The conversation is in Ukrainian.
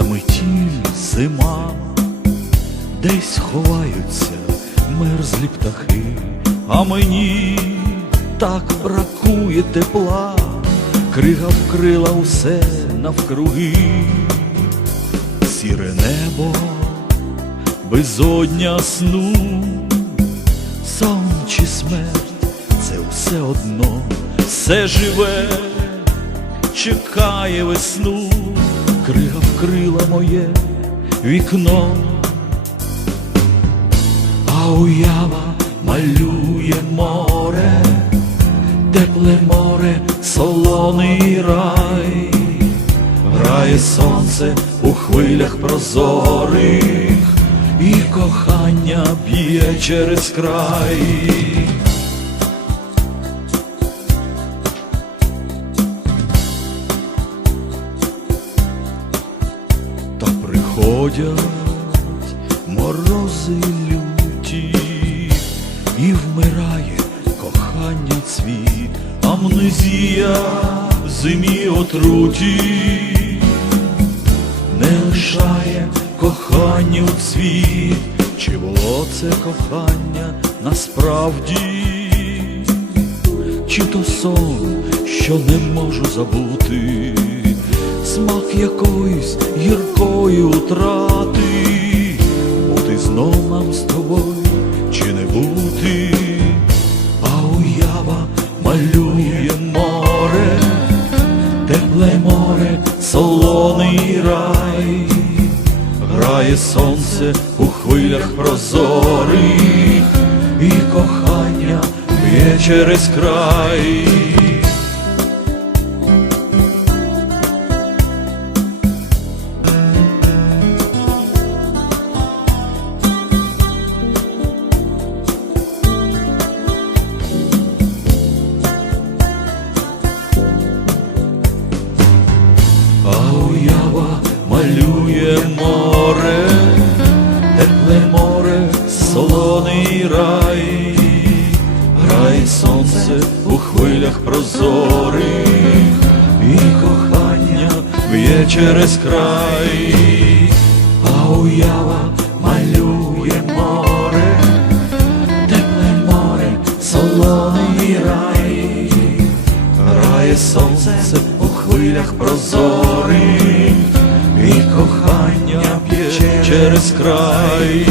заметіль зима, десь ховаються мерзлі птахи, а мені так бракує тепла, крига вкрила усе навкруги, сіре небо, безодня сну, сон чи смерть це все одно, все живе, чекає весну крига моє вікно, а уява малює море, тепле море, солоний рай, грає сонце у хвилях прозорих, і кохання б'є через край. Приходять морози люті, і вмирає кохання цвіт, амнезія в зимі отруті, не лишає коханню цвіт, чи було це кохання насправді, чи то сон, що не можу забути, смак якоїсь гіркої утрати, бути знов нам з тобою, чи не бути, а уява малює море, тепле море, солоний рай, грає сонце у хвилях прозорих, і кохання б'є через край. Малює море, тепле море, солоний рай, грає сонце у хвилях прозорих, і кохання б'є через край, а уява малює море, тепле море, солоний рай, грає сонце у хвилях прозорих, і кохання б'є через край.